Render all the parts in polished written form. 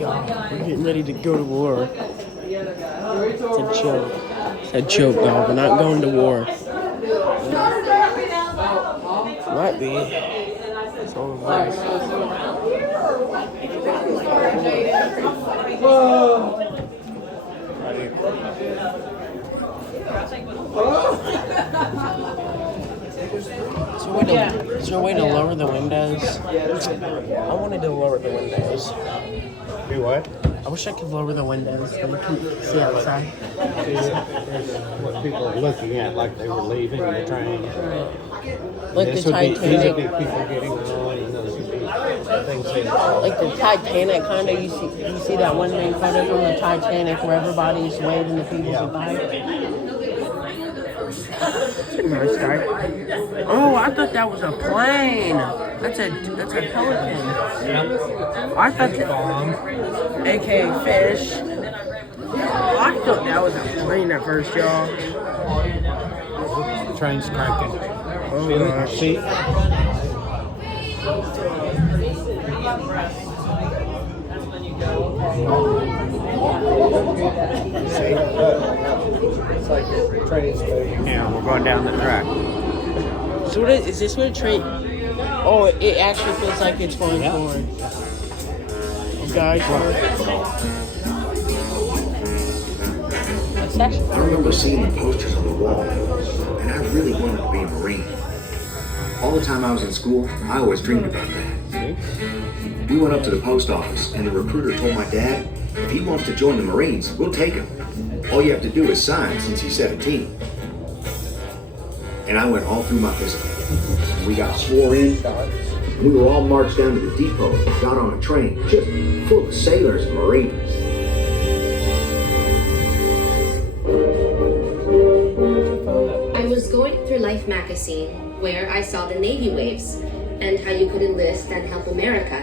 We're getting ready to go to war. It's a joke. It's a joke, y'all. We're not going to war. Might be. It's all of us. Is there a way to lower the windows? I wanted to lower the windows. Do what? I wish I could lower the windows so we can see outside. What people are looking at, like they were leaving the train. Like the Titanic. These would be people getting on, and those would be things like the Titanic, kind of. You see that one main photo from the Titanic where everybody's waving the people goodbye. Nice guy. Oh, I thought that was a plane. That's a pelican. Yeah. I thought that, aka fish. Oh, I thought that was a plane at first, y'all. The train's cranking. Oh gosh. See? It's like the train's moving. Yeah, we're going down the track. So what is this what a train? Oh, it actually feels like it's going forward. Guys, I remember seeing the posters on the wall, and I really wanted to be a Marine. All the time I was in school, I always dreamed about that. We went up to the post office, and the recruiter told my dad, if he wants to join the Marines, we'll take him. All you have to do is sign since he's 17. And I went all through my physical. We got swore in, and we were all marched down to the depot and got on a train just full of sailors and Marines. I was going through Life magazine where I saw the Navy waves and how you could enlist and help America.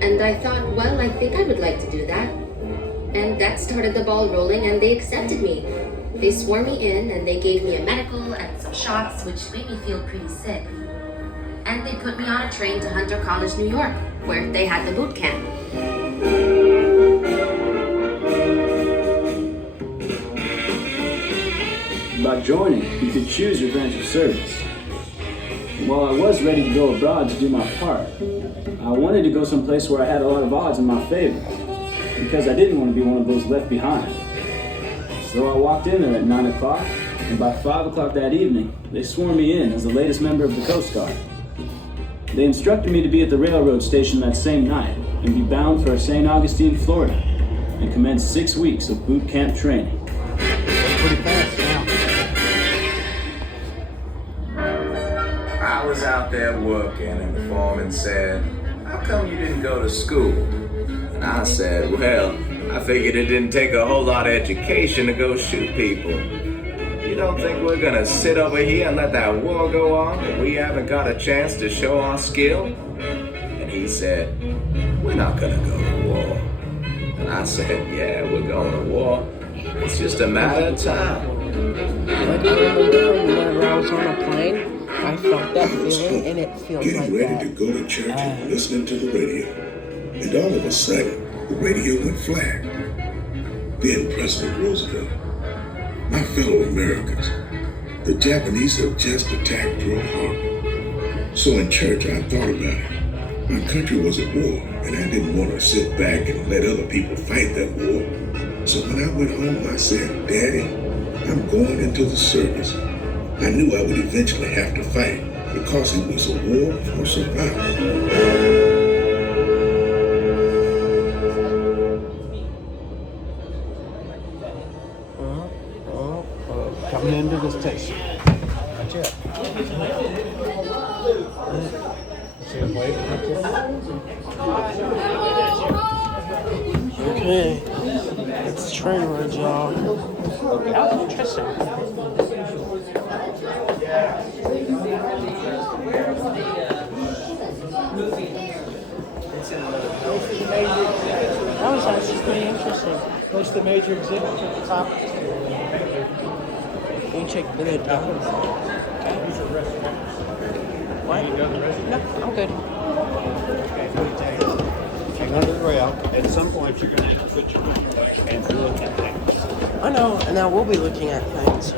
And I thought, well, I think I would like to do that. And that started the ball rolling, and they accepted me. They swore me in, and they gave me a medical and some shots, which made me feel pretty sick. And they put me on a train to Hunter College, New York, where they had the boot camp. By joining, you could choose your branch of service. And while I was ready to go abroad to do my part, I wanted to go someplace where I had a lot of odds in my favor, because I didn't want to be one of those left behind. So I walked in there at 9 o'clock, and by 5 o'clock that evening, they swore me in as the latest member of the Coast Guard. They instructed me to be at the railroad station that same night and be bound for St. Augustine, Florida, and commence 6 weeks of boot camp training. Pretty fast now. I was out there working, and the foreman said, how come you didn't go to school? And I said, well, I figured it didn't take a whole lot of education to go shoot people. You don't think we're gonna sit over here and let that war go on and we haven't got a chance to show our skill? And he said, we're not gonna go to war. And I said, yeah, we're going to war. It's just a matter of time. Like I remember whenever I was on a plane, I felt that feeling, and it feels getting like ready that. to go to church and listening to the radio. And all of a sudden, the radio went flat. Then President Roosevelt, my fellow Americans, the Japanese have just attacked Pearl Harbor. So in church, I thought about it. My country was at war, and I didn't want to sit back and let other people fight that war. So when I went home, I said, Daddy, I'm going into the service. I knew I would eventually have to fight because it was a war for survival. Coming into the station. Watch out. See him waving at you? Okay, it's train ride, y'all. Okay, how interesting. That was actually pretty interesting. What's the major exhibit at the top? You check the lid down. Okay. What? No, I'm good. under the rail. At some point, you're going to have to put your camera back and look at things. I know, and I will be looking at things.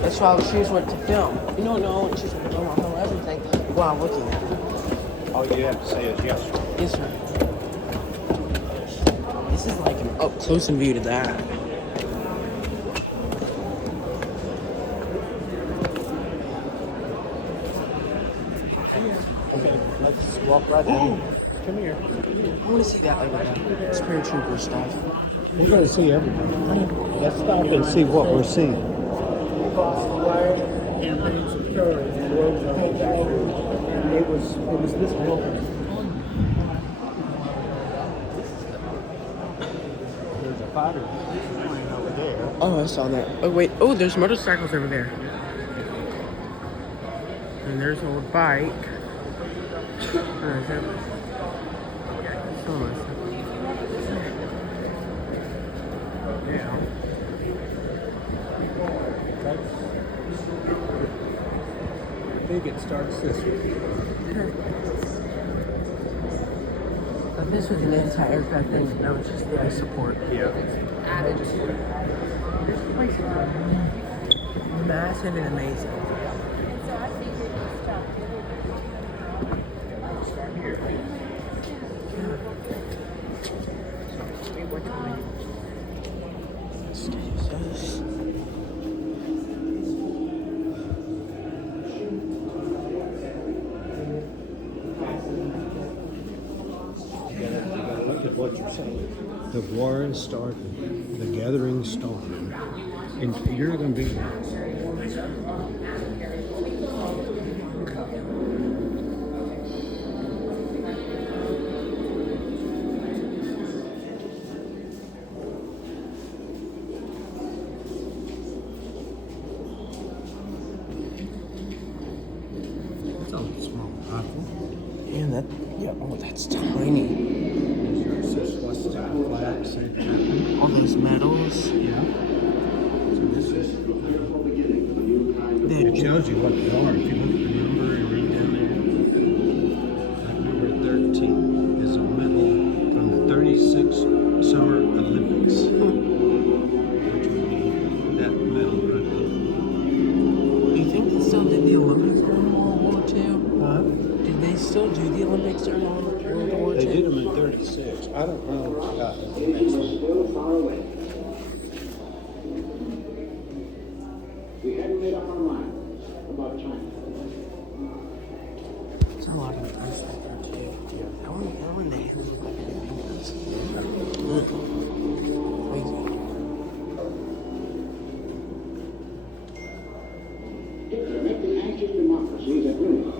That's why I'll choose what to film. You don't know what to choose what to film. I'll film everything while looking at it. All you have to say is yes. Yes, sir. This is like an up close and view to that. Okay, let's walk right in. Come here. I want to see that like that paratrooper stuff. We're going to see everything. Let's stop and see what we're seeing. It was this building. There's a fighter plane over there. Oh, I saw that. Oh, wait. Oh, there's motorcycles over there. And there's an old bike. Oh, is that... So much. Yeah. I think it starts this way. But this was an anti-aircraft thing. That was just the air support. Yeah. Added. This place is massive and amazing. Look at what you're saying. The war is starting. The gathering storm. And you're going to be there. It's a small apple. And that, yeah, oh, that's tiny. All those medals. Yeah. So this is. They, It tells you what they are. If you look at the number and read down there, like number 13 is a medal from the 36 Summer Olympics. Which would be that medal right there. do you think they still did the Olympics during World War II? Huh? Did they still do the Olympics during World War II? They did them in 36. I don't know. The next one. We hadn't made up our mind about China. There's a lot of nice stuff there too. I want to hear what Hitler met the anxious democracies at Munich.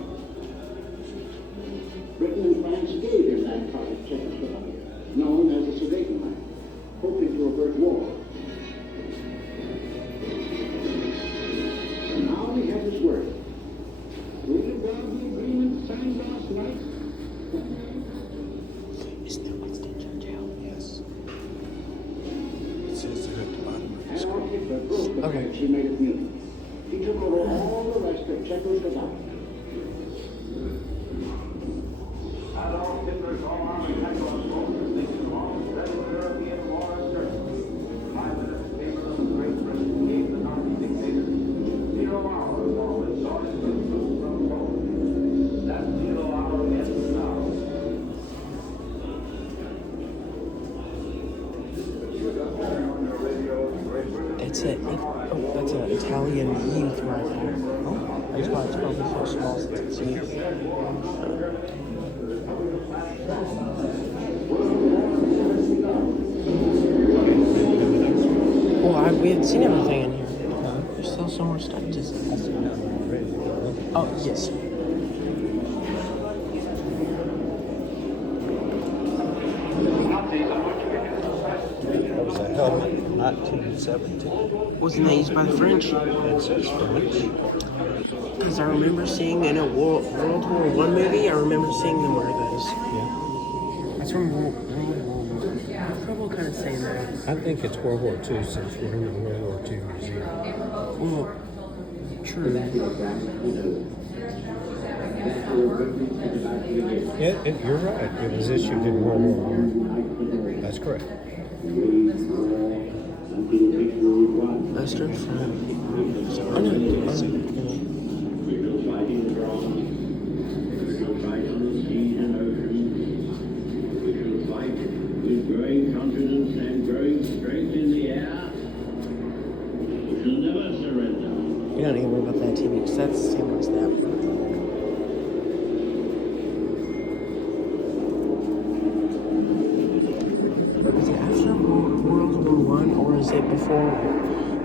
Britain and France gave him that part of Czechoslovakia, known as the Sudetenland, hoping to avert war. And now we have his word. Will you grab the agreement signed last night? Isn't that Winston Churchill? Yes. It says it at the bottom of the Adolf screen. Hitler broke the pledge he made at Munich. He took over all the rest of Czechoslovakia. Adolf Hitler's all-army Czechoslovakia thinks all Central European war is certain. 5 minutes paper of Great Britain gave the Nazi dictator 0 hours while it saw his troops from Poland. That 0 hour ends now. That's it. Oh, that's an Italian youth rifle. Oh, that's why it's probably so small since it's youth. Well, we had seen everything in here. There's still some more stuff to see. Oh, yes. That was a helmet from 1917. Wasn't that used by the French? It says French. Because I remember seeing in a World War I movie, I remember seeing them wear those. Yeah. That's from World War I. I'm probably kind of saying that. I think it's World War II since we're in the World War II museum. Well, true. You're right. It was issued in World War I. That's correct. That's good for him. I know. With growing confidence and growing strength in the air, we shall never surrender. You don't even worry about that TV because that's the same as that. Is it after World War One or is it before?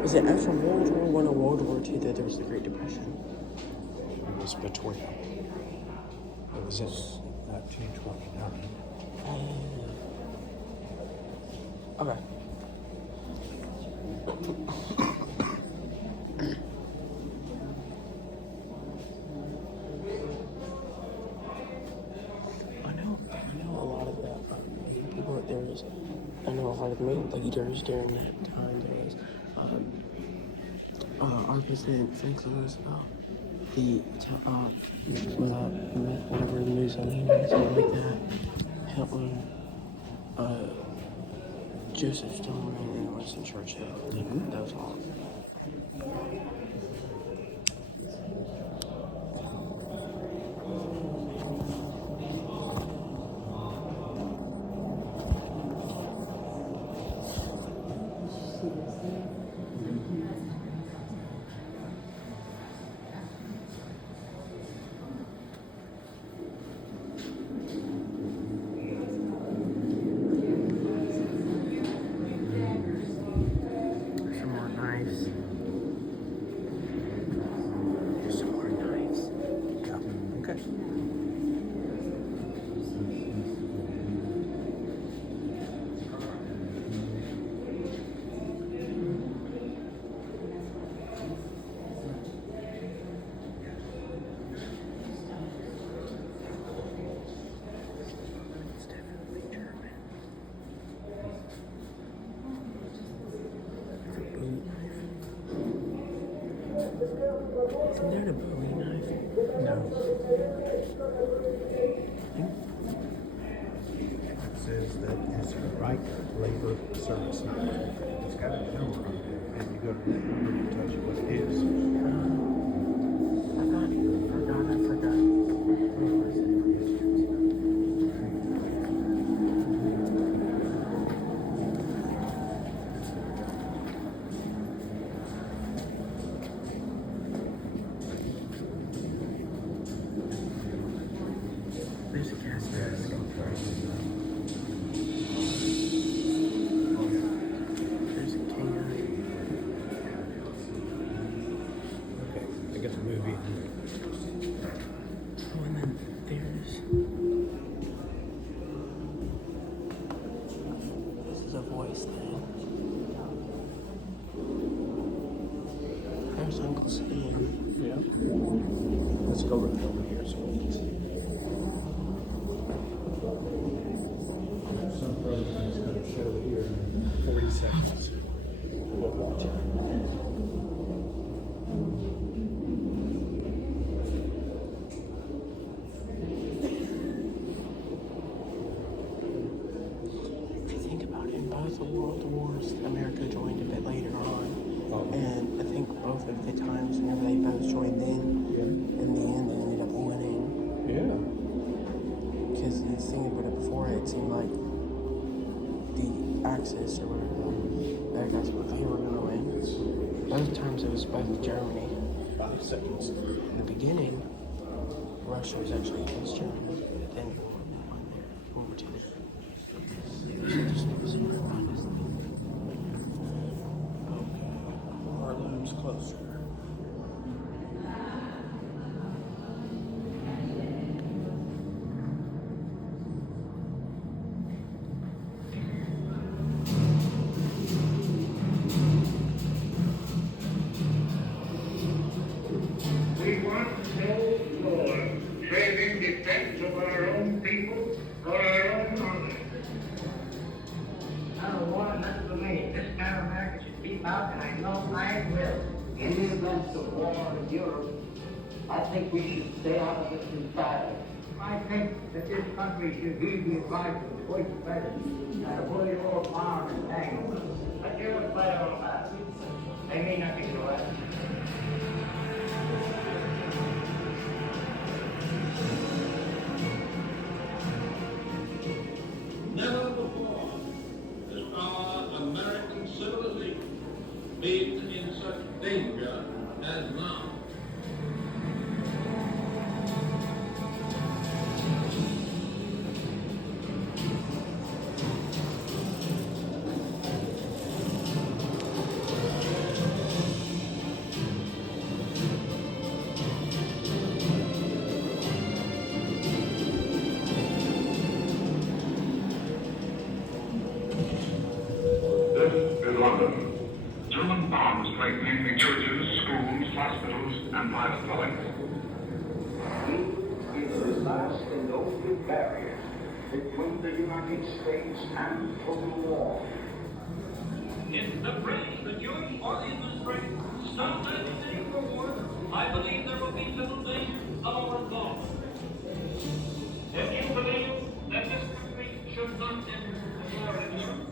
Is it after World War One or World War Two that there was the Great Depression? It was between. It was in 1929. Okay. I know a lot of the people. I know a lot of the main leaders during that time. There was our president Franklin Roosevelt, whatever Mussolini, something like that, Hitler, Joseph Stalin, and Winston Churchill. That was all. Some more knives. Some more knives. Yeah. Okay. It's definitely German. It's a Bowie knife. Isn't that a Bowie knife? No. It says that it's a right labor service number. It's got a number on it, and you go to that number and it tells you what it is. I forgot. Where was it? There's a gas mask. There's a canine. Okay, I got the movie. Oh, and then there's. This is a voice thing. There's Uncle Sam. Yeah. Let's go right over here so we can see. Some program's going to show here in 40 seconds. We'll watch it. If you think about it, in both the world wars, America joined a bit later on. And I think both of the times whenever they both joined in the end, they ended up winning. Yeah. Because the thing about it before, it seemed like the Axis or whatever, that guys what they were going to win. Both times it was both Germany. 5 seconds. In the beginning, Russia was actually against Germany, but then World War II. Our looms closer. We want no war, save in defense of our own people or our own honor. I don't want nothing for me. This time America should keep out, and I know I will. In the event of war in Europe, I think we should stay out of this entirely. I think that this country should heed the advice of the voice president and avoid all harm and entanglement. But you're a player on that. They may not be correct. Never before has our American civilization been in such danger as now. This is London. German bombs strike mainly churches, schools, hospitals, and private dwellings. Is the last and only barrier between the United States and total war. If the British, the Jewish, or the administration stop agitating for war, I believe there will be little danger of our involvement. If you believe that this country should not enter the war in Europe,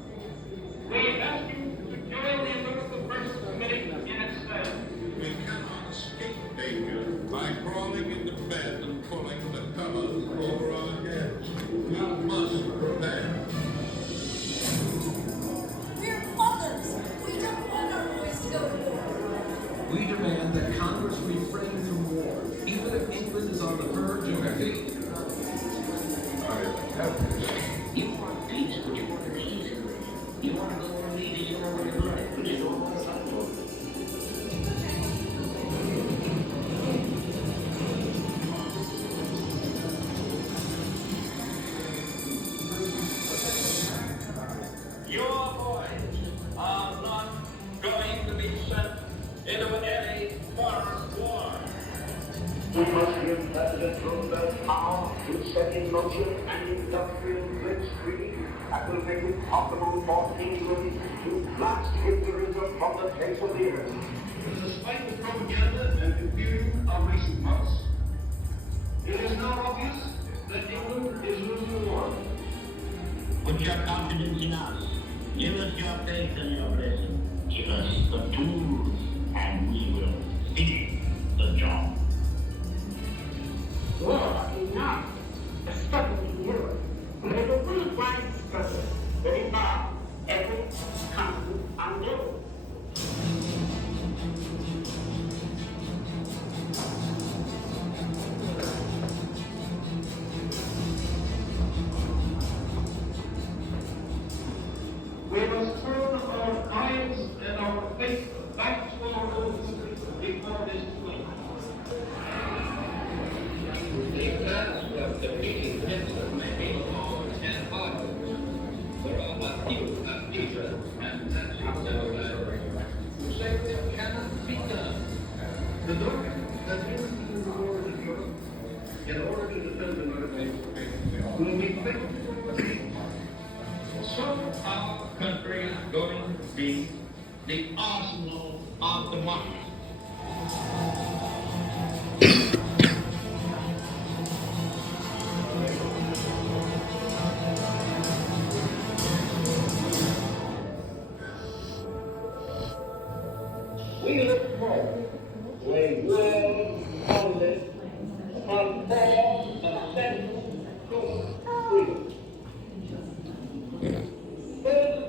we ask you to join the American First Committee in its stand. We cannot escape danger by crawling into bed and pulling the covers over our heads. We must prepare. We're mothers. We don't want our boys to go to war. We demand that Congress refrain from war, even if England is on the verge of defeat. You want peace, but you want it easy. You want to go where it's easy, you know where you're right, but you don't want to fight for it. Your boys are not going to be sent into any foreign war. We must give President Roosevelt power to set in motion an industrial blitzkrieg that will make it possible for England to blast Hitlerism from the face of the earth. Despite the propaganda and confusion of recent months, it is now obvious that England is losing the war. Put your confidence in us. Give us your faith and your blessing. Give us the tools, and we will finish the job. War is not a struggle in Europe, but a worldwide struggle that involves every continent on the globe. We must turn our minds and our faith back to our own country before it is too late. The task of defeating Hitler may be long and hard. There are but few Peter and Nazi celebrities who say that it cannot be done. The doctrine that England is in the war in Europe, in order to defend America, will be faithful to the king. So our country is going to be the arsenal of democracy. We look forward to a world founded upon four essential freedoms. First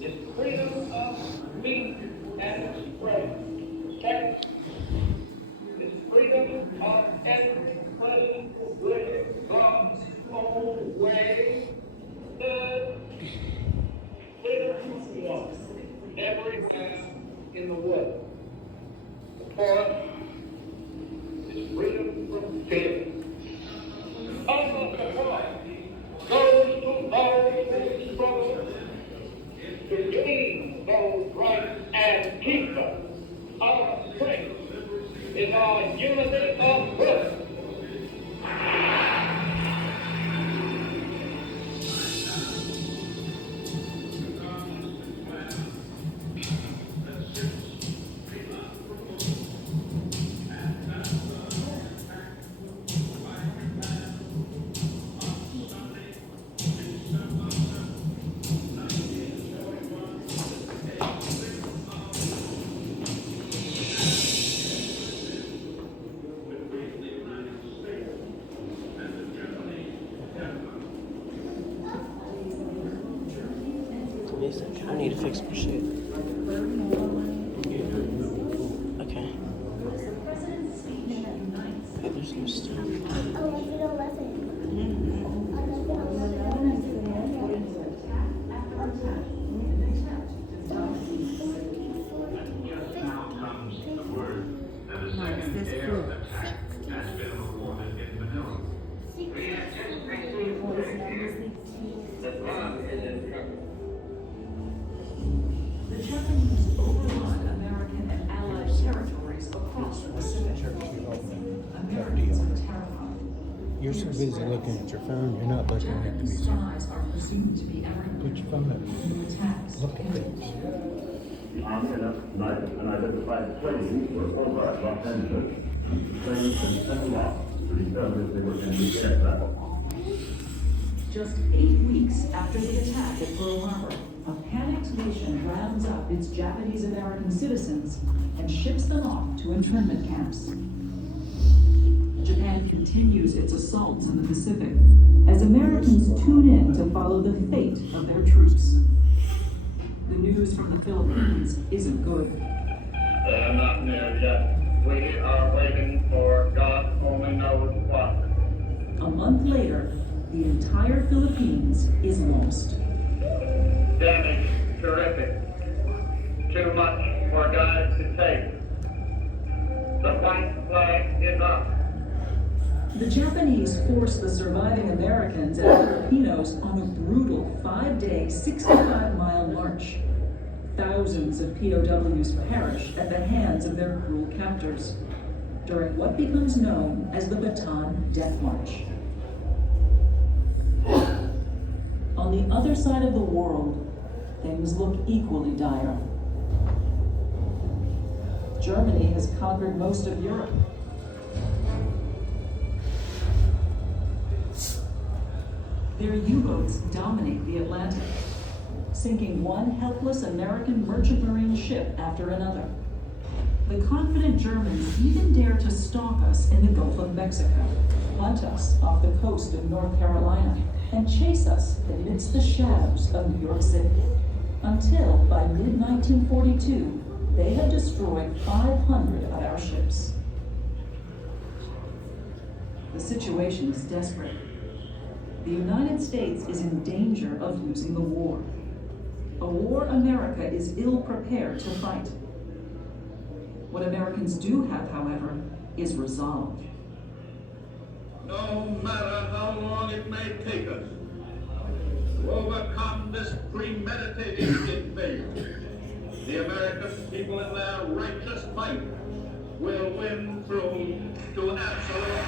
is freedom of speech and expression. Second is freedom of every person to live God's own way. Third, freedom of every man in the world. The fourth is freedom from fear. Almost all, those who struggle to gain those rights and keep them. Our strength is our unity of birth. me a second. I need to fix my shit. Okay. Okay, there's some stuff. The Japanese overrun American and Allied territories across the Pacific. Americans are terrified. You're so busy looking at your phone, you're not looking at the Japanese music. spies are presumed to be everywhere. Put your phone up. New attacks. Look at things. The Army announced tonight an identified planes were over Los Angeles, and the planes had sent off to determine if they were enemy aircraft. Just 8 weeks after the attack at Pearl Harbor, a panicked nation rounds up its Japanese-American citizens and ships them off to internment camps. Japan continues its assaults in the Pacific as Americans tune in to follow the fate of their troops. The news from the Philippines isn't good. They are not near yet. We are waiting for God only knows what. A month later, the entire Philippines is lost. Damage terrific. Too much for guys to take. The white flag is up. The Japanese forced the surviving Americans and Filipinos on a brutal 5-day, 65-mile march. Thousands of POWs perish at the hands of their cruel captors during what becomes known as the Bataan Death March. On the other side of the world, things look equally dire. Germany has conquered most of Europe. Their U-boats dominate the Atlantic, sinking one helpless American merchant marine ship after another. The confident Germans even dare to stalk us in the Gulf of Mexico, hunt us off the coast of North Carolina, and chase us amidst the shadows of New York City. Until, by mid-1942, they had destroyed 500 of our ships. The situation is desperate. The United States is in danger of losing the war. A war America is ill-prepared to fight. What Americans do have, however, is resolve. No matter how long it may take us to overcome this premeditated invasion, the American people in their righteous might will win through to absolute.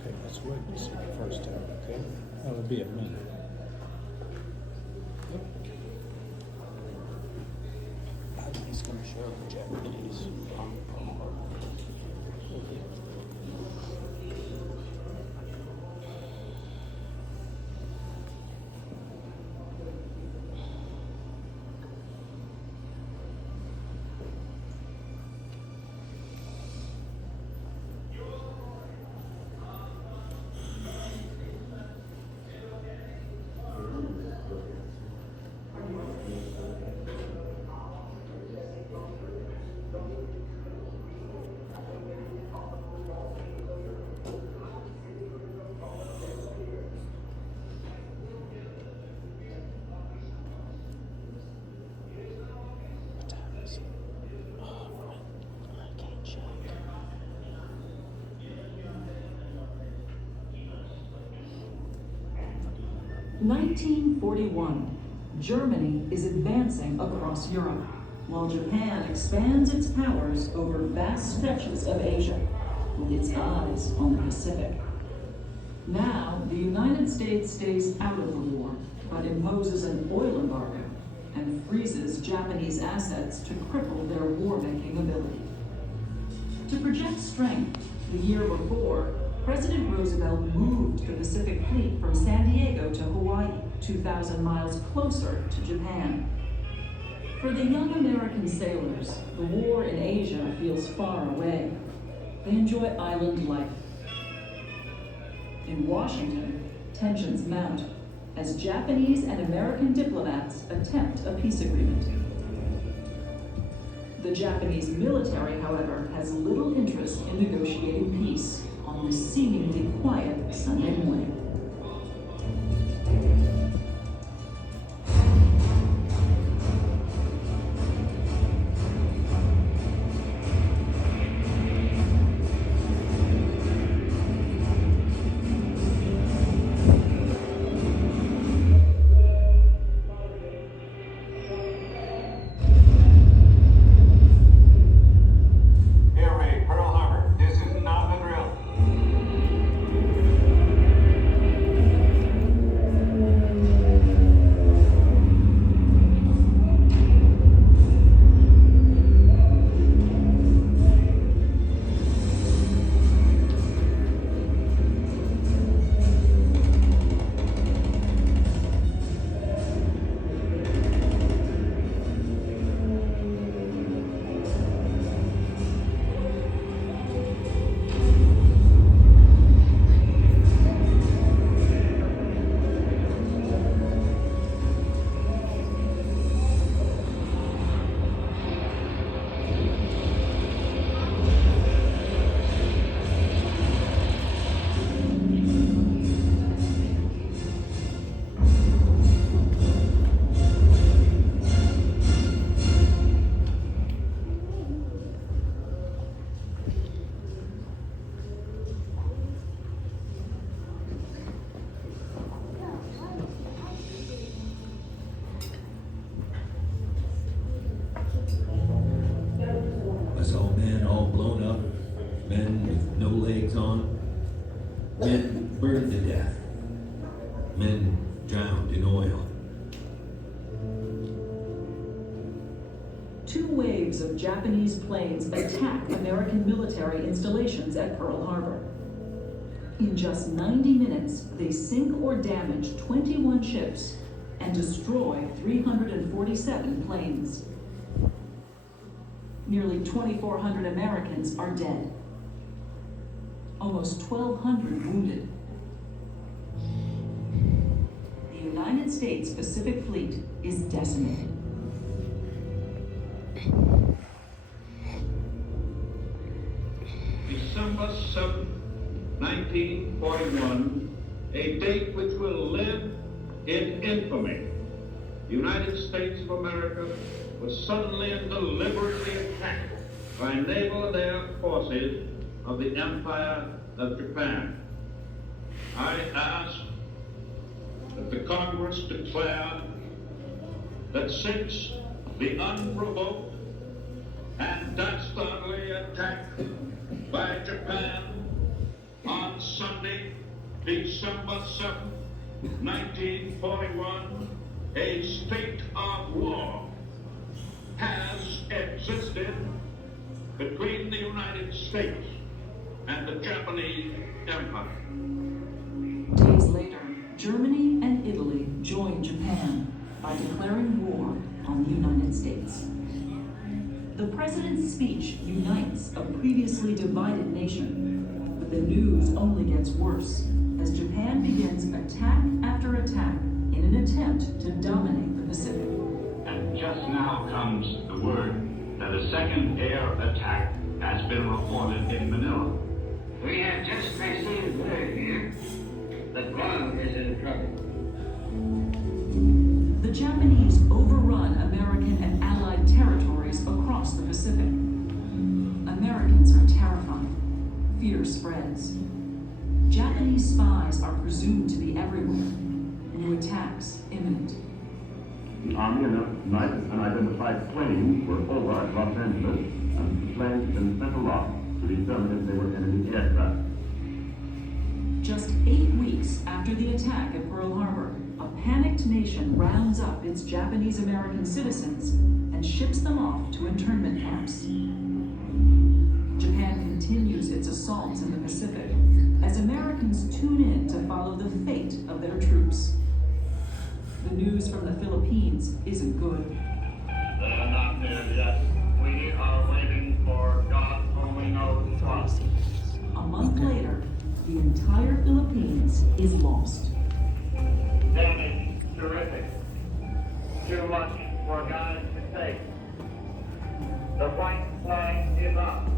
Okay, let's wait and see the first time, okay? That would be a minute. I think he's going to show the Japanese on Pearl Harbor. What time is it? Oh, I can't check. In 1941, Germany is advancing across Europe, while Japan expands its powers over vast stretches of Asia, with its eyes on the Pacific. Now, the United States stays out of the war, but imposes an oil embargo and freezes Japanese assets to cripple their war-making ability. To project strength, the year before, President Roosevelt moved the Pacific Fleet from San Diego to Hawaii, 2,000 miles closer to Japan. For the young American sailors, the war in Asia feels far away. They enjoy island life. In Washington, tensions mount as Japanese and American diplomats attempt a peace agreement. The Japanese military, however, has little interest in negotiating peace on this seemingly quiet Sunday morning. Air raid, Pearl Harbor. This is not the drill. I saw men all blown up, men with no legs on, men burned to death, men drowned in oil. Two waves of Japanese planes attack American military installations at Pearl Harbor. In just 90 minutes, they sink or damage 21 ships and destroy 347 planes. Nearly 2,400 Americans are dead. Almost 1,200 wounded. The United States Pacific Fleet is decimated. December 7, 1941, a date which will live in infamy. The United States of America was suddenly and deliberately attacked by naval and air forces of the Empire of Japan. I ask that the Congress declare that since the unprovoked and dastardly attack by Japan on Sunday, December 7, 1941, a state of war has existed between the United States and the Japanese Empire. Days later, Germany and Italy joined Japan by declaring war on the United States. The president's speech unites a previously divided nation, but the news only gets worse as Japan begins attack after attack in an attempt to dominate the Pacific. And just now comes the word that a second air attack has been reported in Manila. We have just received word here that Guam is in trouble. The Japanese overrun American and Allied territories across the Pacific. Americans are terrified. Fear spreads. Japanese spies are presumed to be everywhere. New attacks imminent. The Army announced tonight unidentified planes were over at Los Angeles, and the planes have been sent aloft to determine if they were enemy aircraft. Just 8 weeks after the attack at Pearl Harbor, a panicked nation rounds up its Japanese-American citizens and ships them off to internment camps. Japan continues its assaults in the Pacific as Americans tune in to follow the fate of their troops. The news from the Philippines isn't good. The see this. A month later, the entire Philippines is lost. Damage terrific. Too much for guys to take. The white flag is up.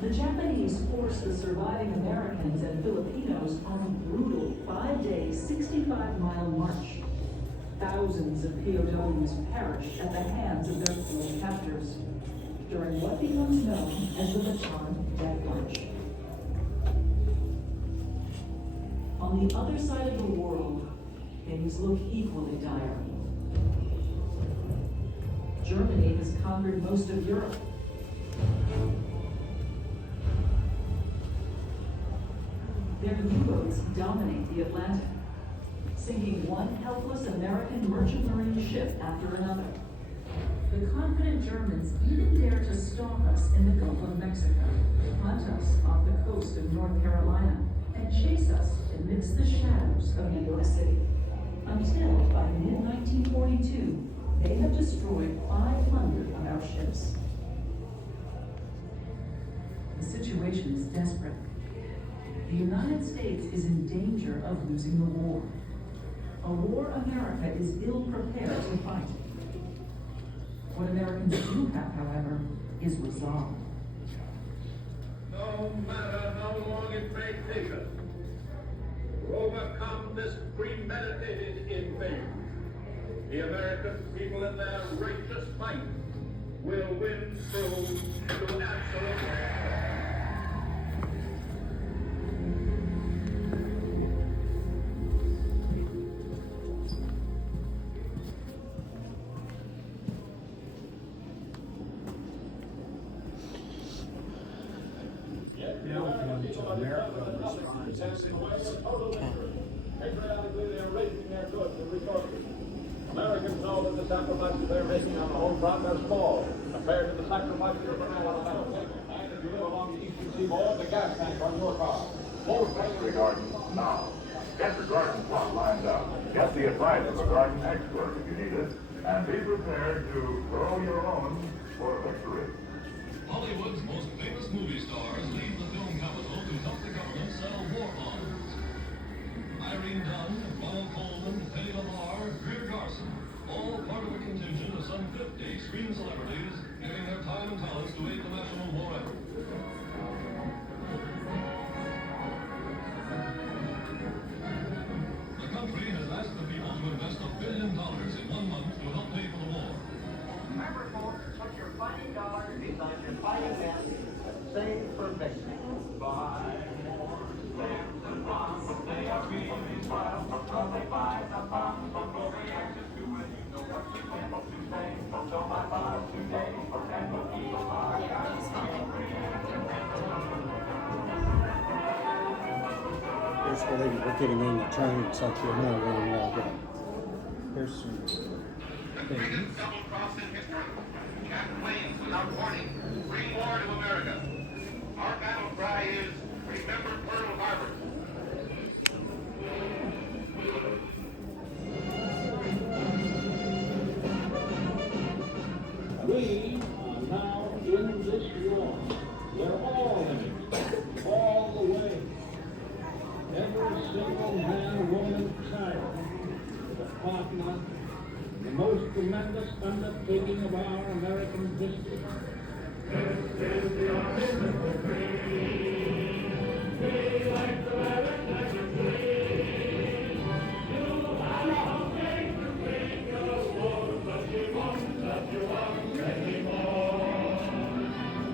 The Japanese forced the surviving Americans and Filipinos on a brutal 5-day, 65-mile march. Thousands of POWs perished at the hands of their cruel captors during what becomes known as the Bataan Death March. On the other side of the world, things look equally dire. Germany has conquered most of Europe. Their U-boats dominate the Atlantic, sinking one helpless American merchant marine ship after another. The confident Germans even dare to stalk us in the Gulf of Mexico, hunt us off the coast of North Carolina, and chase us amidst the shadows of New York City. Until, by mid-1942, they have destroyed 500 of our ships. The situation is desperate. The United States is in danger of losing the war. A war America is ill prepared to fight. What Americans do have, however, is resolve. No matter how long it may take us to overcome this premeditated invasion, the American people in their righteous might will win through to absolute. Patriotically, they're raising their goods and resources. Americans know that the sacrifices they're making on the home front are small compared to the sacrifices they're making on the battlefield. And if you live along the eastern seaboard, the gas tank on your car. Mulberry Garden now. Get the garden plot lined up. Get the advice of a garden expert if you need it. And be prepared to grow your own for victory. Hollywood's most famous movie stars leave the film capital to help the government sell war bonds. Irene Dunn, Ronald Colman, Teddy Lamar, Greer Garson, all part of a contingent of some 50 screen celebrities giving their time and talents to aid the national war effort. The country has asked the people to invest $1 billion in 1 month to help pay for the war. Remember, folks, put your fighting dollars behind your fighting men. Save for victory. Buy more stamps and bonds. They are really wild. Because they buy the bonds for no reaction to it. You know what you meant to say. So I buy today. And we'll keep our guys Here's where we're getting in the train, so you know where we're all going. Here's some things. Double cross in history. Cat planes without warning. Bring war to America. Our battle cry is remember Pearl Harbor. We are now in this war. We're all in it. All the way. Every single man, woman, child, the partner, the most tremendous undertaking of our American history. This is the army that will free. We like the weather like a queen. You allow me to bring your war, but you won't let you on anymore.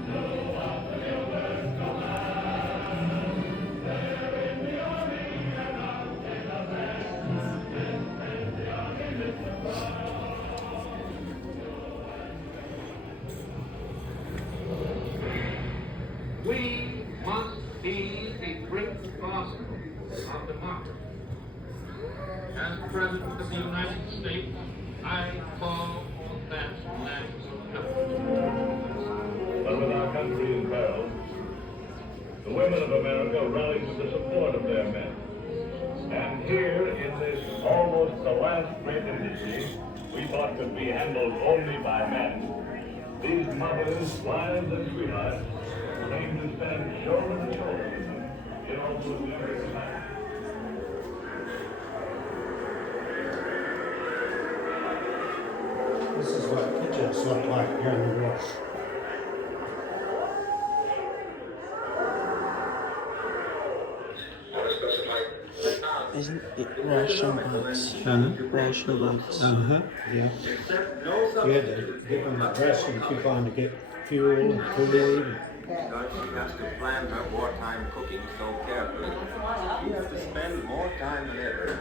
No other ever command. They're in the army and out in the band. In the army, Mr. Brown. We must be a great gospel of democracy. As President of the United States, I call on that national effort. But with our country in peril, the women of America rallied to the support of their men. And here, in this almost the last great industry we thought could be handled only by men, these mothers, wives, and sweethearts came to stand shoulder to shoulder with them in all of American life. This is what kitchens looked like during the war. Isn't it ration books? Ration books. Yeah. You had to give them a ration coupon to get fuel and food. Because she has to plan her wartime cooking so carefully, she has to spend more time than ever.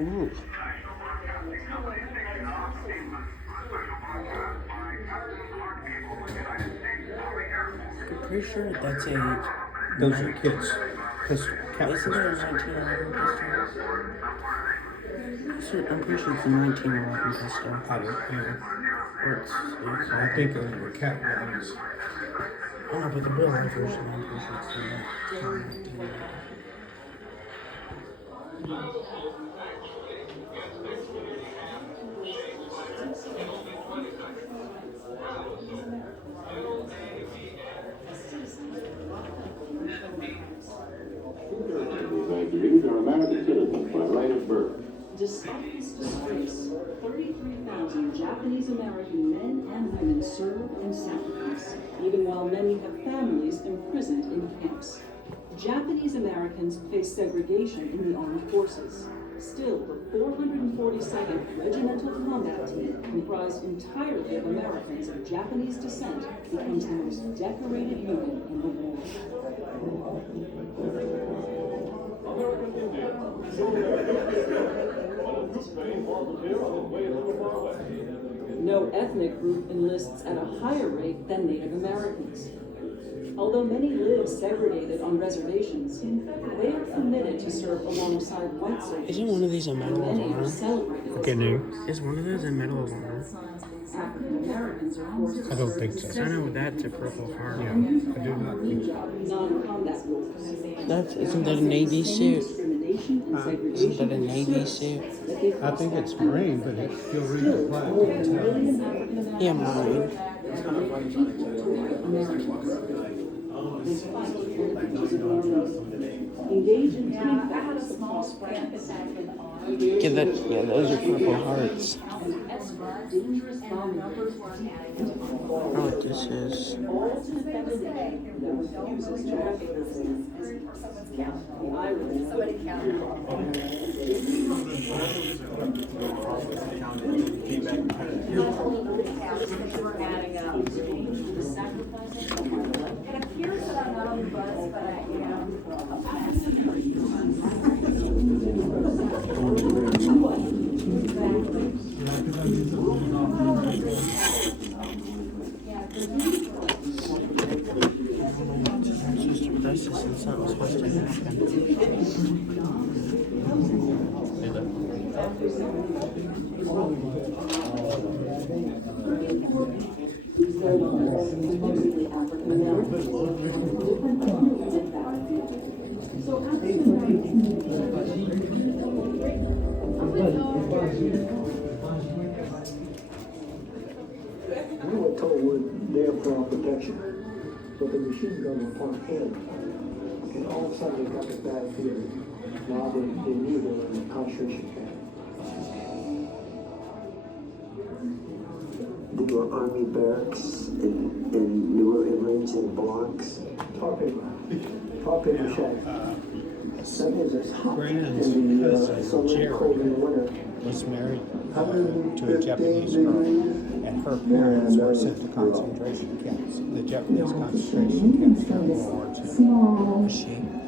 Ooh. I'm pretty sure that's a. Those are kids' pistol. Isn't there a 1911 pistol? I'm pretty sure it's a 1911 pistol. I don't know. It's I think they were cat weapons. Oh no, but the real life version, I'm pretty sure it's the 1911. These are American citizens by right of birth. Despite this disgrace, 33,000 Japanese American men and women serve and sacrifice, even while many have families imprisoned in camps. Japanese Americans face segregation in the armed forces. Still, the 442nd Regimental Combat Team, comprised entirely of Americans of Japanese descent, becomes the most decorated unit in the war. American Indians. One of the main volunteers on his way to the far west. No ethnic group enlists at a higher rate than Native Americans. Although many live segregated on reservations, they are permitted to serve alongside white soldiers. Isn't one of these a Medal of Many are Honor? celebrated. Okay, Is one of those a Medal of Honor? African Americans are forced I don't think so. I know that's a Purple Heart. Yeah, I do not think so. non-combat roles. Isn't that a Navy suit? Discrimination and Isn't segregation that a Navy suit? I think it's Marine, but it still reads the flag. Yeah, Marine. Engage in team I had a small sprint attack in arm. Yeah, those are Purple Hearts. dangerous bomb numbers were I don't know what this is. all to defend a day that refuses to recognize them. The irony the sacrifices of my life. It appears that I'm not on the bus, but you know. That's just something supposed to happen. mostly African Americans. Different communities in that. So We were told we're there for our protection, but the machine gun was pointed in, and all of a sudden they got the bad feeling. Now they knew they were in a concentration camp. There were army barracks and we were arranged in blocks. Tar paper shack. That means it's hot Brandon's in the cousin, summer, Jerry, cold in the winter. was married to a Japanese girl, and her parents were sent to concentration camps, the Japanese concentration camps during World War II. Small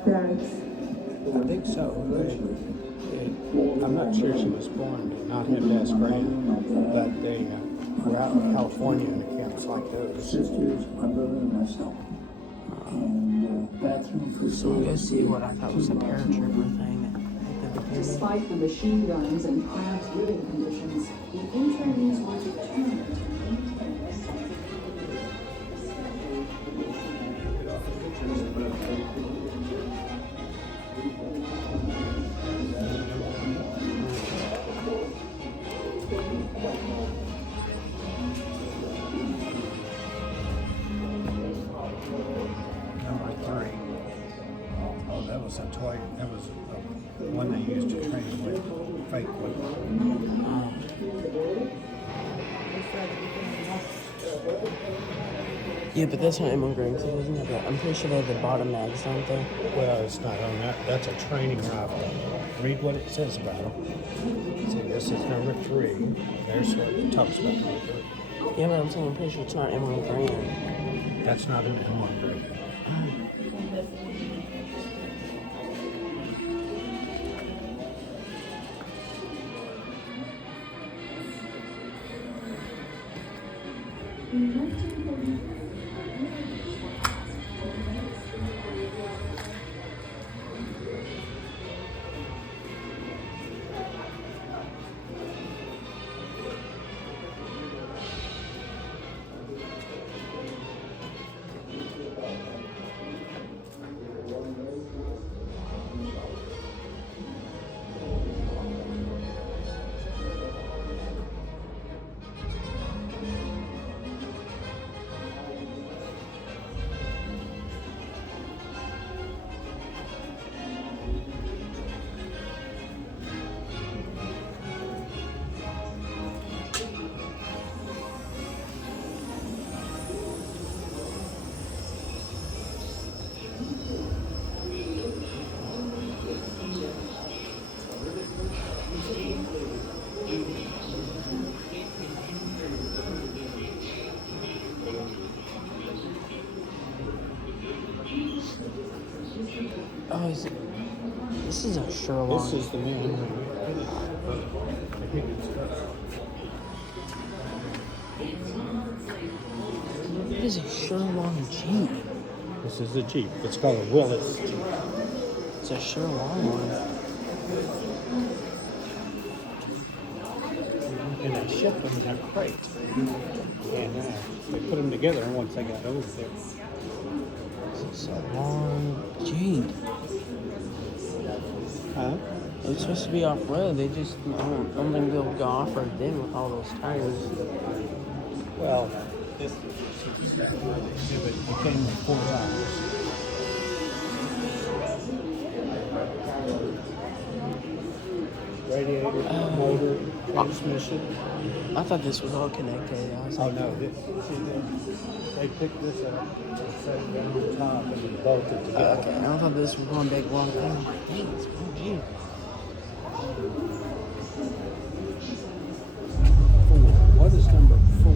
barracks. I think so. I'm not sure she was born, did not have to ask Graham, but they were out in California in camps like those. Sisters, my brother, and myself. And bathroom for So we'll go see what I thought was a paratrooper thing. despite the machine guns and cramped living conditions, the internees were determined to maintain a sense of toy. That was one they used to train with, fake with. Yeah, but that's not ammo grade, so it doesn't have that. I'm pretty sure they have the bottom mags, don't they? Well, it's not on that. That's a training rifle. Read what it says about them. See, this is number 3. There's what it talks about number 3. Yeah, but I'm saying I'm pretty sure it's not ammo grade. That's not an ammo grade. Oh, this is a Sherlock. This is the man. It is a Sherlock Jeep. This is a Jeep. It's called a Willis Jeep. It's a Sherlock one. And they shipped them in a crate. And they put them together once they got over there. It's a long Jeep. Huh? It's supposed to be off-road. They just, I don't think they'll go off-road then with all those tires. Well, this exhibit came with 4 tires. Radiator, motor, transmission. I thought this was all connected. I was Oh like, no, they picked this up and set it down on top and then bolted together. okay, I thought this was one big long thing. Dang, it's one Jeep. 4. What is number 4?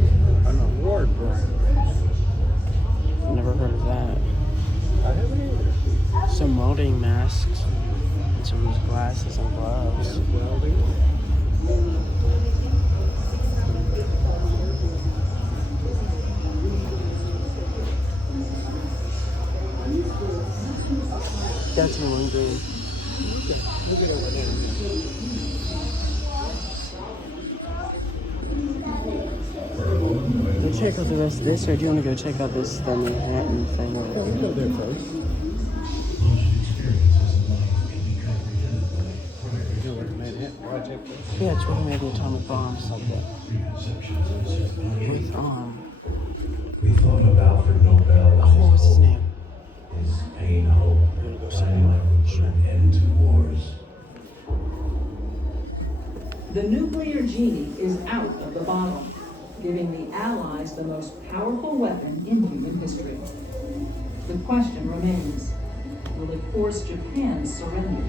An award brand. Never heard of that. I haven't either. Some welding masks. And some glasses and gloves. Welding. That's in one green. We'll get over there in a minute. Go check out the rest of this, or do you want to go check out this the Manhattan thing? Yeah, we'll go there first. You know where the Manhattan Project is? Yeah, it's where they made the atomic bombs. Okay. With, We thought of Alfred Nobel. oh, what was his name? His pain, hope, planning like we put an end to wars. The nuclear genie is out of the bottle, giving the Allies the most powerful weapon in human history. The question remains, will it force Japan's surrender?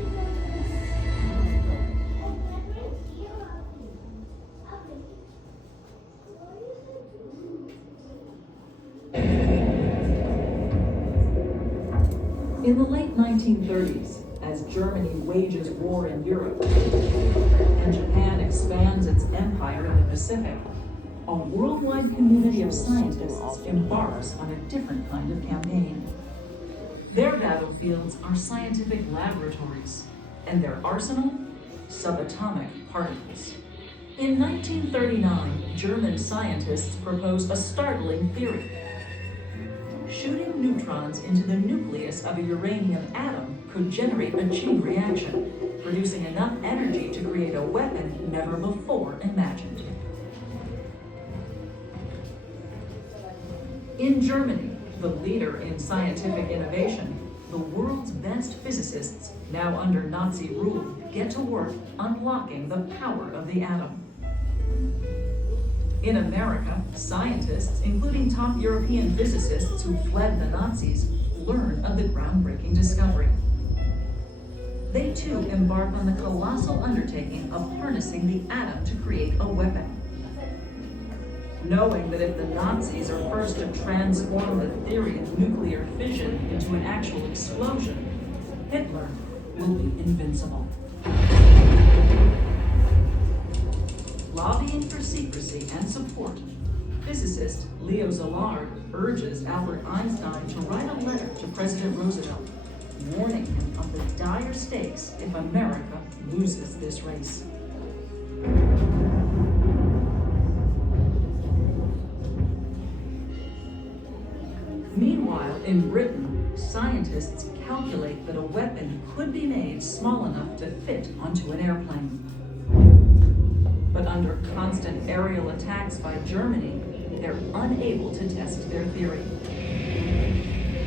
In the late 1930s, as Germany wages war in Europe and Japan expands its empire in the Pacific, a worldwide community of scientists embarks on a different kind of campaign. Their battlefields are scientific laboratories, and their arsenal, subatomic particles. In 1939, German scientists proposed a startling theory. Shooting neutrons into the nucleus of a uranium atom could generate a chain reaction, producing enough energy to create a weapon never before imagined. In Germany, the leader in scientific innovation, the world's best physicists, now under Nazi rule, get to work unlocking the power of the atom. In America, scientists, including top European physicists who fled the Nazis, learn of the groundbreaking discovery. They too embark on the colossal undertaking of harnessing the atom to create a weapon. Knowing that if the Nazis are first to transform the theory of nuclear fission into an actual explosion, Hitler will be invincible. Lobbying for secrecy and support, physicist Leo Szilard urges Albert Einstein to write a letter to President Roosevelt, warning him of the dire stakes if America loses this race. Meanwhile, in Britain, scientists calculate that a weapon could be made small enough to fit onto an airplane. But under constant aerial attacks by Germany, they're unable to test their theory.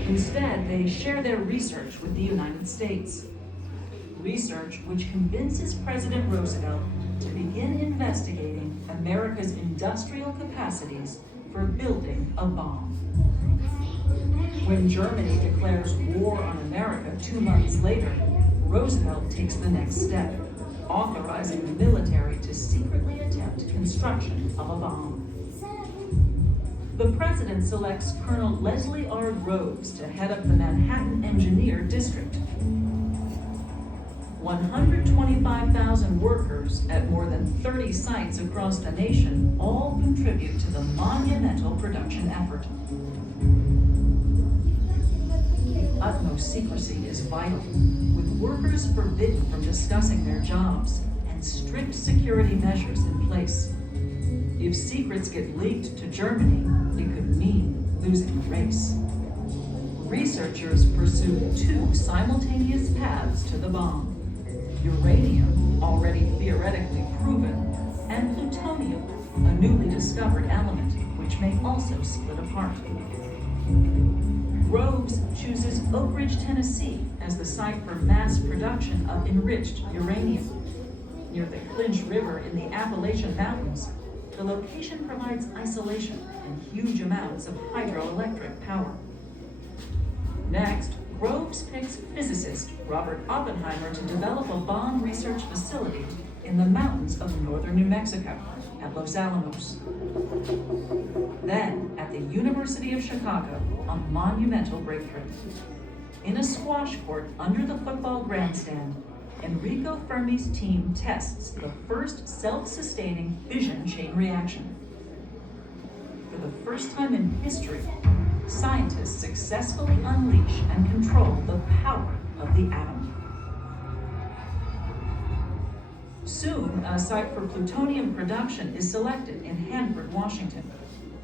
Instead, they share their research with the United States. Research which convinces President Roosevelt to begin investigating America's industrial capacities for building a bomb. When Germany declares war on America 2 months later, Roosevelt takes the next step, authorizing the military to secretly attempt construction of a bomb. The president selects Colonel Leslie R. Groves to head up the Manhattan Engineer District. 125,000 workers at more than 30 sites across the nation all contribute to the monumental production effort. Utmost secrecy is vital, with workers forbidden from discussing their jobs and strict security measures in place. If secrets get leaked to Germany, it could mean losing the race. Researchers pursue 2 simultaneous paths to the bomb: uranium, already theoretically proven, and plutonium, a newly discovered element which may also split apart. Groves chooses Oak Ridge, Tennessee as the site for mass production of enriched uranium. Near the Clinch River in the Appalachian Mountains, the location provides isolation and huge amounts of hydroelectric power. Next, Groves picks physicist Robert Oppenheimer to develop a bomb research facility in the mountains of northern New Mexico at Los Alamos. Then, at the University of Chicago, a monumental breakthrough. In a squash court under the football grandstand, Enrico Fermi's team tests the first self-sustaining fission chain reaction. For the first time in history, scientists successfully unleash and control the power of the atom. Soon, a site for plutonium production is selected in Hanford, Washington,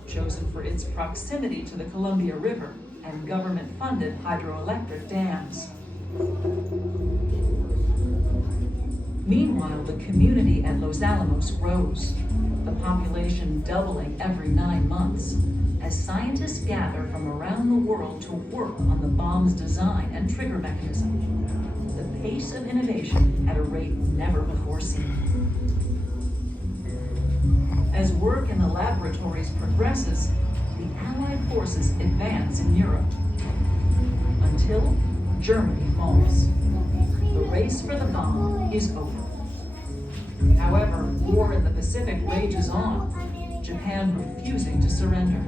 chosen for its proximity to the Columbia River and government-funded hydroelectric dams. Meanwhile, the community at Los Alamos grows, the population doubling every 9 months, as scientists gather from around the world to work on the bomb's design and trigger mechanism. The pace of innovation at a rate never before seen. As work in the laboratories progresses, the Allied forces advance in Europe, until Germany falls. The race for the bomb is over. However, war in the Pacific rages on, Japan refusing to surrender.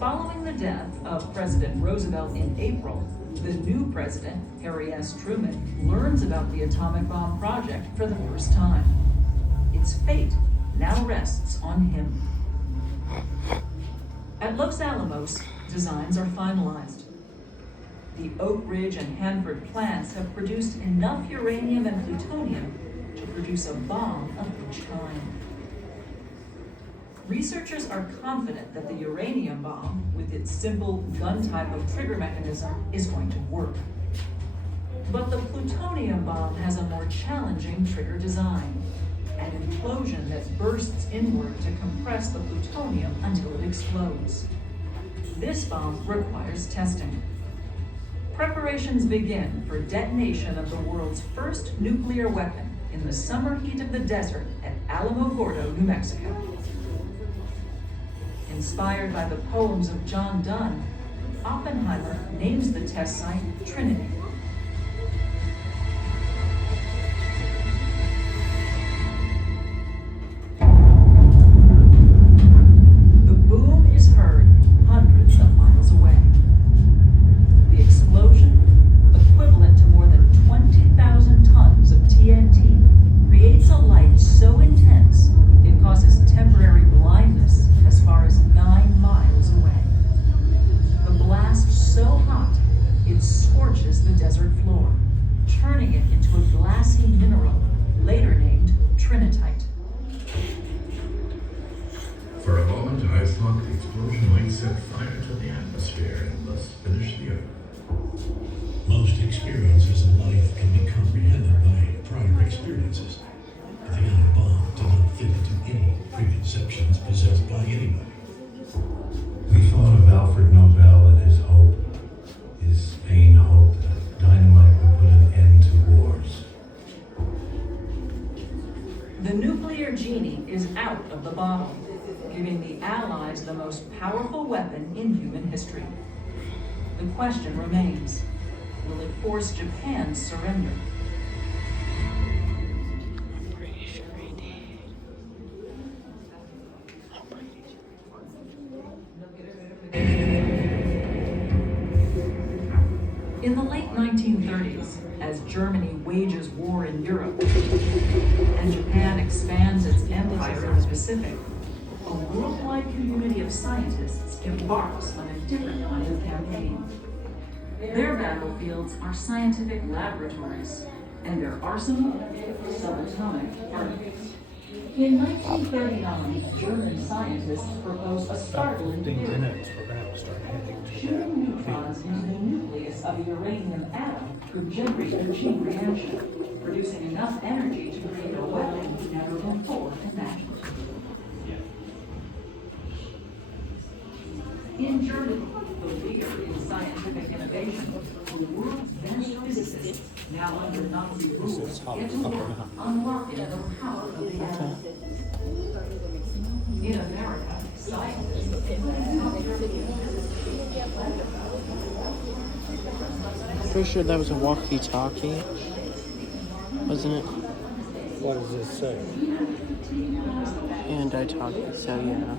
Following the death of President Roosevelt in April, the new president, Harry S. Truman, learns about the atomic bomb project for the first time. Its fate now rests on him. At Los Alamos, designs are finalized. The Oak Ridge and Hanford plants have produced enough uranium and plutonium to produce a bomb of each kind. Researchers are confident that the uranium bomb, with its simple gun type of trigger mechanism, is going to work. But the plutonium bomb has a more challenging trigger design, an implosion that bursts inward to compress the plutonium until it explodes. This bomb requires testing. Preparations begin for detonation of the world's first nuclear weapon in the summer heat of the desert at Alamogordo, New Mexico. Inspired by the poems of John Donne, Oppenheimer names the test site Trinity. The boom is heard hundreds of miles away. The explosion, equivalent to more than 20,000 tons of TNT, creates a light so intense it causes temporary blindness as far as 9 miles away. The blast so hot, it scorches the desert floor, turning it into a glassy mineral, later named trinitite. For a moment, I thought the explosion might set fire to the atmosphere and thus finish the earth. Most experiences in life can be comprehended by prior experiences. The atom bomb did not fit into any preconceptions possessed by anybody. We thought of Alfred Nobel and his hope, his vain hope that dynamite would put an end to wars. The nuclear genie is out of the bottle, giving the Allies the most powerful weapon in human history. The question remains, will it force Japan's surrender? I'm pretty sure he did. In the late 1930s, as Germany wages war in Europe and Japan expands its empire in the Pacific, a worldwide community of scientists embarks on a different kind of campaign. Their battlefields are scientific laboratories, and their arsenal, subatomic particles. In 1939, German scientists proposed a startling theory. We're going to start heading to Shooting neutrons into the nucleus of a uranium atom could generate a chain reaction, producing enough energy to create a weapon never before imagined. In Germany, the leader in scientific innovation, the world's best physicists, now under Nazi rule, get to work unlocking the power of the atom. In America, scientists Pretty sure that was a walkie-talkie, wasn't it? What does it say? Anti-talkie, so yeah.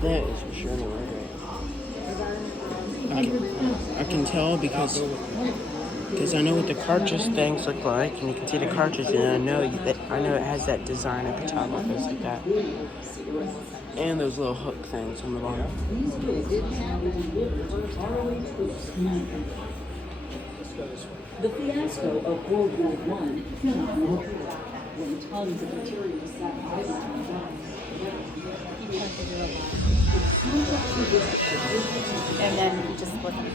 That is for sure I can tell because I know what the cartridge things look like, and you can see the cartridge, and I know it has that design at the top of it like that, and those little hook things on the bottom. The fiasco of World War I cannot be repeated, when tons of material sat idle on docks. And then just split them.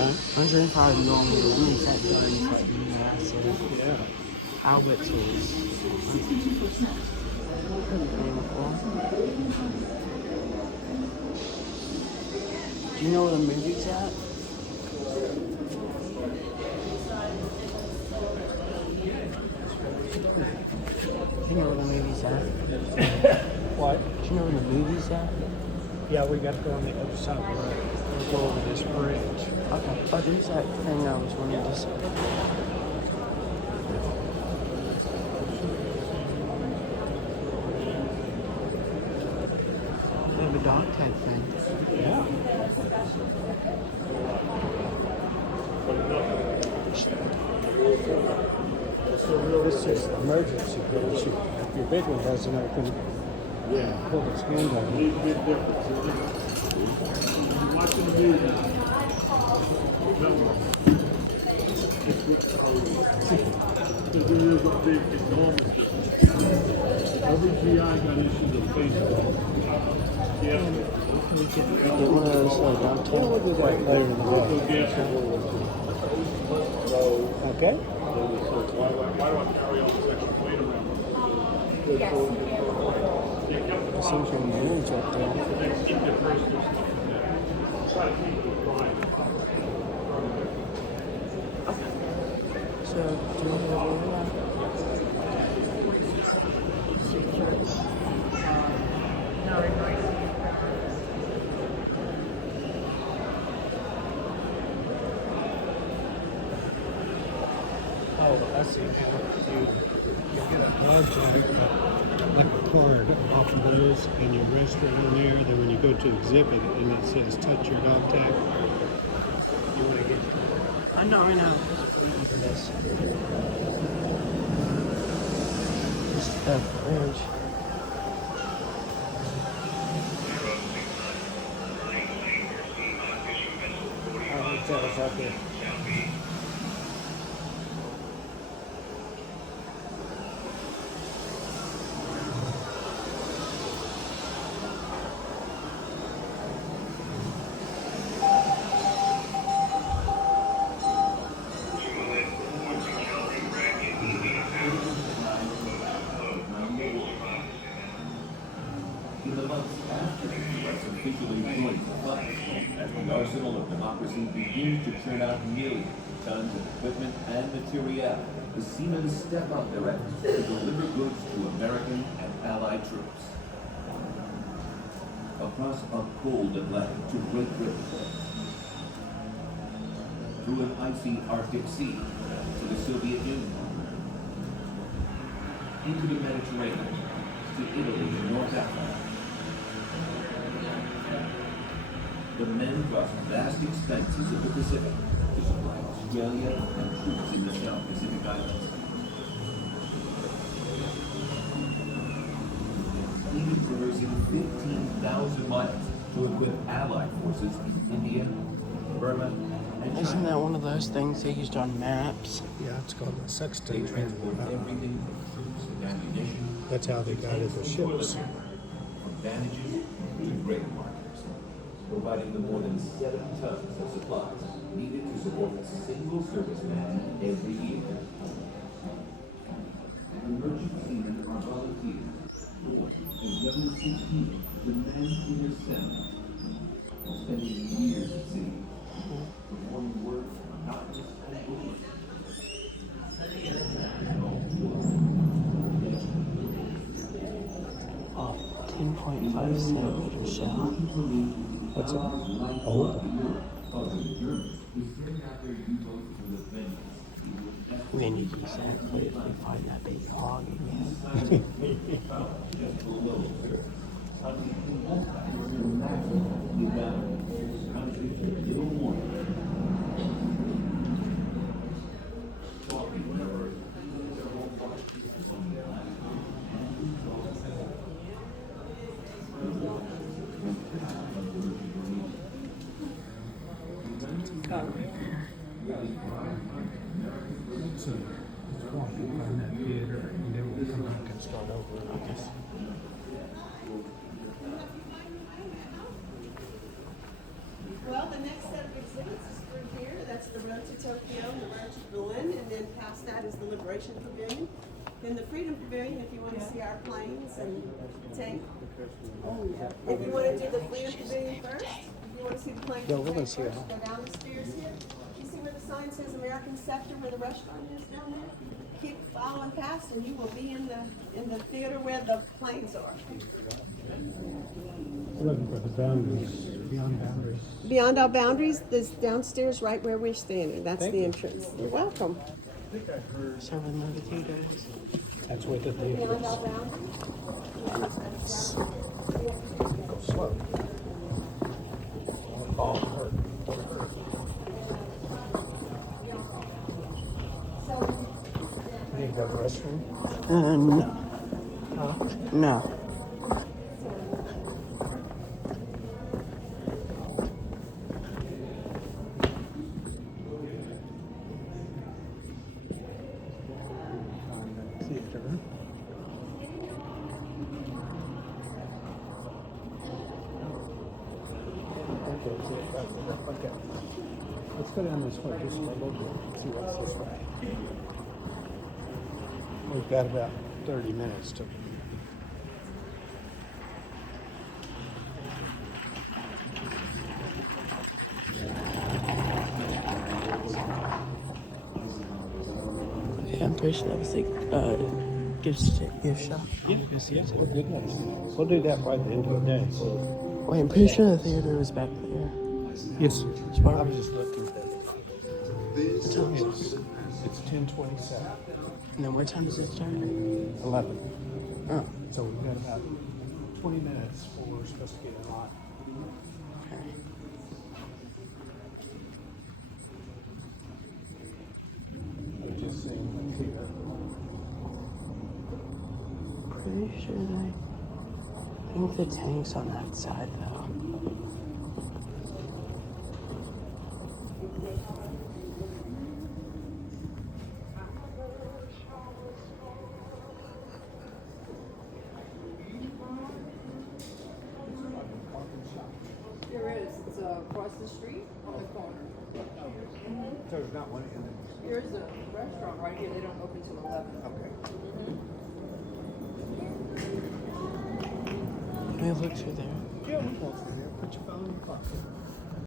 Huh? 105 millimeter. That means that gun's like massive. Yeah. Howitzers. Do you know where the movie's at? Do you know where the movie's at? What? Do you know where the movie's at? Yeah, we got to go on the other side of the road. We'll go over this bridge. Okay. Oh, there's that thing I was wanting to say. dog tag thing. Yeah. This is emergency. If your big one doesn't open, pull its hand out. Big difference, isn't it? I'm watching the news now. There is a big, enormous difference. Every GI got issues of Facebook. Yes. Get one of those dog tags. We'll do that later in the day. Okay? Why do I carry all this extra weight around? It seems when the moon's up there. Keep the personal stuff in there. Try to keep it private. So, do you want to do that? Oh, I see. You get a dog tag, like a card off of those, and you register it on there. Then when you go to exhibit and it says touch your dog tag, you want to get I know. This. Orange. that was out there. In the months after the U.S. officially joins the fight, as the arsenal of democracy begins to churn out millions of tons of equipment and materiel, the Siemens step up their efforts to deliver goods to American and Allied troops. Across a cold Atlantic to Great Britain, through an icy Arctic Sea to the Soviet Union, into the Mediterranean, to Italy and North Africa. The men crossed vast expanses of the Pacific to supply Australia and troops in the South Pacific Islands. Even traversing 15,000 miles to equip Allied forces in India, Burma, and China. Isn't that one of those things they used on maps? Yeah, it's called the sextant. They transport everything from troops and ammunition. That's how they guided the ships. From bandages to grain markers, providing the more than 7 tons of supplies needed to support a single serviceman every year. The merchant seamen are volunteers. As young as 16, the men in their seminars, spending years at sea, performing work monotonous and bushel. Oh, 10.5 centimeter shell. What's that? Oh. We need to use that if we find that big hog again. So, let's walk behind that theater and then we'll come back and start over. Okay. Well, the next set of exhibits is through here. That's the road to Tokyo and the road to Berlin, and then past that is the Liberation Pavilion. Then the Freedom Pavilion, if you want to see our planes and tank. If you want to do the Freedom Pavilion first, if you want to see the planes Yeah, and we're gonna tank see it. first, go down the stairs here. You see where the sign says American Sector, where the restaurant is down there? Keep following past, and you will be in the theater where the planes are. We're looking for the boundaries, beyond boundaries. Beyond our boundaries, this downstairs right where we're standing. That's Thank the you. entrance. You're welcome. So the movie theaters. That's where the theater Beyond is. our boundaries. slow. Oh, hurt. You need to go to the restroom? No. Huh? No. Theater. Okay. Let's go down this way just a little bit. See what's this way. We've got about 30 minutes to. Yeah, I'm pretty sure that was like gift shop. Yes, we'll do that. We'll do that by the end of the day. Wait, I'm pretty sure the theater was back there. Yes. Spark. I was just looking at that. What time is it? It's 10:27. And then what time does it start? 11. Oh. So we've got about 20 minutes before we're supposed to get in line. Okay. We're just seeing the theater. Pretty sure I think the tank's on that side though. There is. It's across the street on the corner. There's not one in there. Here's a restaurant right here. They don't open till 11. Okay. Can we look through there? Yeah, we can go through there. Put your phone in your pocket.